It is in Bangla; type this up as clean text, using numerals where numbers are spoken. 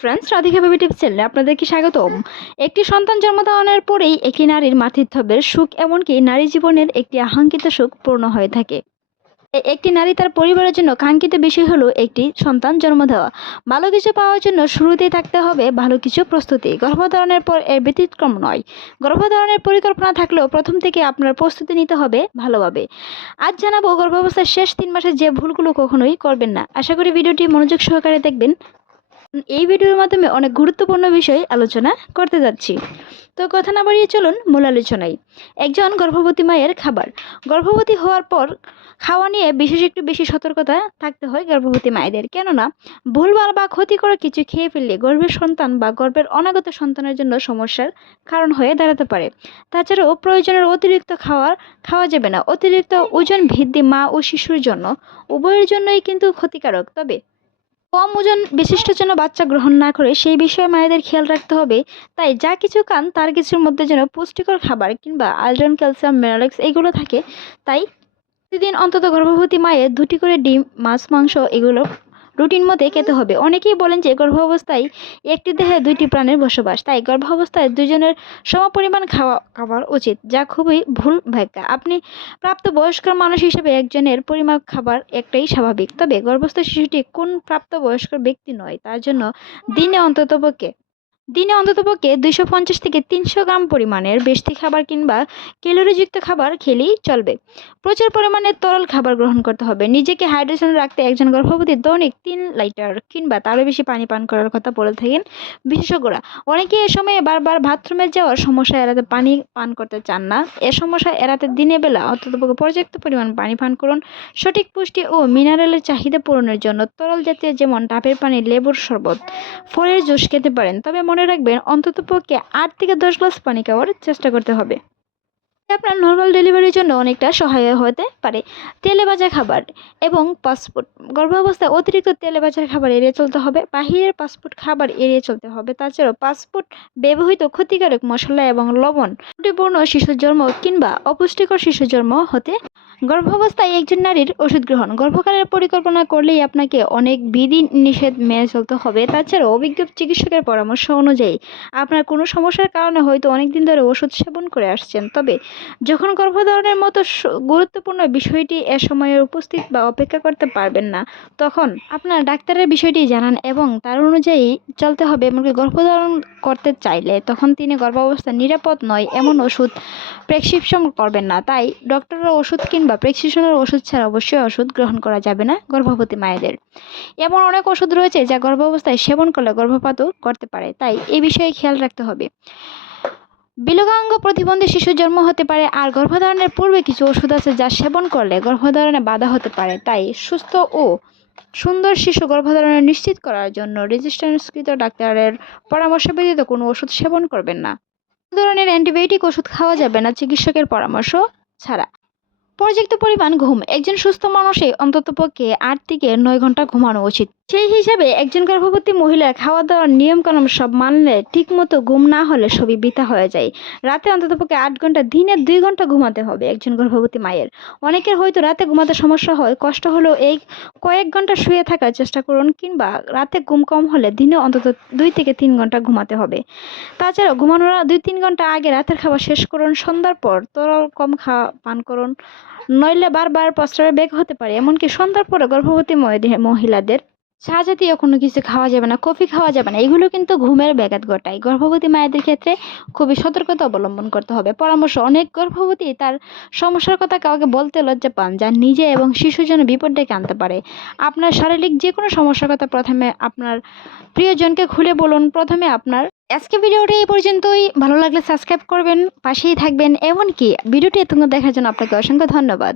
ফ্রেন্ডস, রাধিকা বেবি টিপস চ্যানেলে আপনাদেরকে স্বাগতম। একটি সন্তান জন্ম দেওয়ার পরেই একটি নারীর মাতৃত্বের সুখ, এমনকি নারী জীবনের একটি আকাঙ্ক্ষিত সুখ পূর্ণ হয়ে থাকে। একটি নারী তার পরিবারের জন্য কাঙ্ক্ষিত বিষয় হলো একটি সন্তান জন্ম দেওয়া। ভালো কিছু পাওয়ার জন্য শুরুতেই থাকতে হবে ভালো কিছু প্রস্তুতি। গর্ভধারণের পর এর ব্যতিক্রম নয়। গর্ভধারণের পরিকল্পনা থাকলেও প্রথম থেকে আপনার প্রস্তুতি নিতে হবে ভালোভাবে। আজ জানাবো গর্ভাবস্থার শেষ 3 মাসে যে ভুলগুলো কখনোই করবেন না। আশা করি ভিডিওটি মনোযোগ সহকারে দেখবেন। এই ভিডিওর মাধ্যমে অনেক গুরুত্বপূর্ণ বিষয় আলোচনা করতে যাচ্ছি। তো কথা না বাড়িয়ে চলুন মূল আলোচনায়। একজন গর্ভবতী মায়ের খাবার। গর্ভবতী হওয়ার পর খাওয়া নিয়ে একটু বেশি সতর্কতা থাকতে হয় গর্ভবতী মায়েদের। কেননা ভুলভাল বা ক্ষতিকর কিছু খেয়ে ফেললে গর্ভের সন্তান বা গর্ভের অনাগত সন্তানের জন্য সমস্যার কারণ হয়ে দাঁড়াতে পারে। তাছাড়াও প্রয়োজনের অতিরিক্ত খাওয়া যাবে না। অতিরিক্ত ওজন বৃদ্ধি মা ও শিশুর জন্য উভয়ের জন্যই কিন্তু ক্ষতিকারক। তবে কম ওজন বিশিষ্ট যেন বাচ্চা গ্রহণ না করে সেই বিষয়ে মায়েদের খেয়াল রাখতে হবে। তাই যা কিছু খান তার কিছুর মধ্যে যেন পুষ্টিকর খাবার কিংবা আয়রন, ক্যালসিয়াম, মিনারেলস এগুলো থাকে। তাই প্রতিদিন অন্তত গর্ভবতী মায়ের 2টি করে ডিম, মাছ, মাংস এগুলো রুটিন মতে খেতে হবে। অনেকেই বলেন যে গর্ভাবস্থায় একটি দেহে 2টি প্রাণের বসবাস, তাই গর্ভাবস্থায় দুজনের সমপরিমাণ খাওয়া উচিত, যা খুবই ভুল ব্যাখ্যা। আপনি প্রাপ্তবয়স্ক মানুষ হিসেবে একজনের পরিমাপ খাবার একটাই স্বাভাবিক। তবে গর্ভস্থ শিশুটি কোন প্রাপ্তবয়স্ক ব্যক্তি নয়, তার জন্য দিনে অন্ততপক্ষে 250 থেকে 300 গ্রাম পরিমাণের বেশি খাবার কিংবা ক্যালোরিযুক্ত খাবার খেলেই চলবে। প্রচুর পরিমাণে তরল খাবার গ্রহণ করতে হবে। নিজেকে হাইড্রেশন রাখতে একজন গর্ভবতী দৈনিক 3 লিটার কিংবা তারও বেশি পানি পান করার কথা বলে থাকেন বিশেষজ্ঞরা। অনেকে এ সময়ে বারবার বাথরুমে যাওয়ার সমস্যা এড়াতে পানি পান করতে চান না। এ সমস্যা এড়াতে দিনের বেলা অন্ততপক্ষে পর্যাপ্ত পরিমাণ পানি পান করুন। সঠিক পুষ্টি ও মিনারেলের চাহিদা পূরণের জন্য তরল জাতীয় যেমন ডাবের পানি, লেবুর শরবত, ফলের জুস খেতে পারেন। তবে মনে রাখবেন অন্ততপক্ষে 8 থেকে 10 গ্লাস পানি খাওয়ার চেষ্টা করতে হবে। আপনার নর্মাল ডেলিভারির জন্য অনেকটা সহায়ক হতে পারে। তেলে ভাজা খাবার এবং ফাস্টফুড। গর্ভাবস্থায় অতিরিক্ত তেলে ভাজা খাবার এড়িয়ে চলতে হবে। বাহিরের ফাস্টফুড খাবার এড়িয়ে চলতে হবে। তাছাড়াও ফাস্টফুড ব্যবহৃত ক্ষতিকারক মশলা এবং লবণ ত্রুটিপূর্ণ শিশু জন্ম কিংবা অপুষ্টিকর শিশু জন্ম হতে। গর্ভাবস্থায় একজন নারীর ওষুধ গ্রহণ। গর্ভকালের পরিকল্পনা করলেই আপনাকে অনেক বিধি নিষেধ মেনে চলতে হবে। তাছাড়াও অভিজ্ঞ চিকিৎসকের পরামর্শ অনুযায়ী আপনার কোনো সমস্যার কারণে হয়তো অনেকদিন ধরে ওষুধ সেবন করে আসছেন। তবে যখন গর্ভধারণের মতো গুরুত্বপূর্ণ বিষয়টি এ সময়ে উপস্থিত বা অপেক্ষা করতে পারবেন না, তখন আপনার ডাক্তারের বিষয়টি জানান এবং তার অনুযায়ী চলতে হবে। এমনকি গর্ভধারণ করতে চাইলে তখন তিনি গর্ভাবস্থা নিরাপদ নয় এমন ওষুধ প্রেসক্রিপশন করবেন না। তাই ডক্টরের ওষুধ কিংবা প্রেসক্রিপশনের ওষুধ ছাড়া অবশ্যই ওষুধ গ্রহণ করা যাবে না গর্ভবতী মায়েদের। এমন অনেক ওষুধ রয়েছে যা গর্ভাবস্থায় সেবন করলে গর্ভপাতও করতে পারে, তাই এই বিষয়ে খেয়াল রাখতে হবে। বিকলাঙ্গ প্রতিবন্ধী শিশু জন্ম হতে পারে, আর গর্ভধারণের পূর্বে কিছু ওষুধ আছে যা সেবন করলে গর্ভধারণে বাধা হতে পারে। তাই সুস্থ ও সুন্দর শিশু গর্ভধারণে নিশ্চিত করার জন্য রেজিস্ট্রেশনকৃত ডাক্তারের পরামর্শ ব্যতীত কোনো ওষুধ সেবন করবেন না। কোনো ধরনের অ্যান্টিবায়োটিক ওষুধ খাওয়া যাবে না চিকিৎসকের পরামর্শ ছাড়া। পর্যাপ্ত পরিমাণ ঘুম। একজন সুস্থ মানুষের অন্ততপক্ষে 8 থেকে 9 ঘন্টা ঘুমানো উচিত। সেই হিসাবে একজন গর্ভবতী মহিলার খাওয়া দাওয়ার নিয়মকানুন সব মানলে ঠিকমতো ঘুম না হলে সবই বৃথা হয়ে যায়। রাতে অন্ততপক্ষে 8 ঘন্টা, দিনে 2 ঘন্টা ঘুমাতে হবে একজন গর্ভবতী মায়ের। অনেকের হয়তো রাতে ঘুমাতে সমস্যা হয়, কষ্ট হলেও এই কয়েক ঘন্টা শুয়ে থাকার চেষ্টা করুন, কিংবা রাতে ঘুম কম হলে দিনে অন্তত 2 থেকে 3 ঘন্টা ঘুমাতে হবে। তাছাড়াও ঘুমানোর 2-3 ঘন্টা আগে রাতের খাবার শেষ করুন। সন্ধ্যার পর তরল কম পান করুন, নইলে বারবার প্রস্রাবের বেগ হতে পারে। এমনকি সন্ধ্যার পরে গর্ভবতী মহিলাদের চা জাতীয় কোনো কিছু খাওয়া যাবে না, কফি খাওয়া যাবে না। এগুলো কিন্তু ঘুমের ব্যাঘাত ঘটায়। গর্ভবতী মায়েদের ক্ষেত্রে খুবই সতর্কতা অবলম্বন করতে হবে। পরামর্শ। অনেক গর্ভবতী তার সমস্যার কথা কাউকে বলতে লজ্জা পান, যা নিজে এবং শিশুর জন্য বিপদ ডেকে আনতে পারে। আপনার শারীরিক যে কোনো সমস্যার কথা প্রথমে আপনার প্রিয়জনকে খুলে বলুন। আজকে ভিডিওটি এই পর্যন্তই। ভালো লাগলে সাবস্ক্রাইব করবেন, পাশেই থাকবেন। এমনকি ভিডিওটি এতক্ষণ দেখার জন্য আপনাকে অসংখ্য ধন্যবাদ।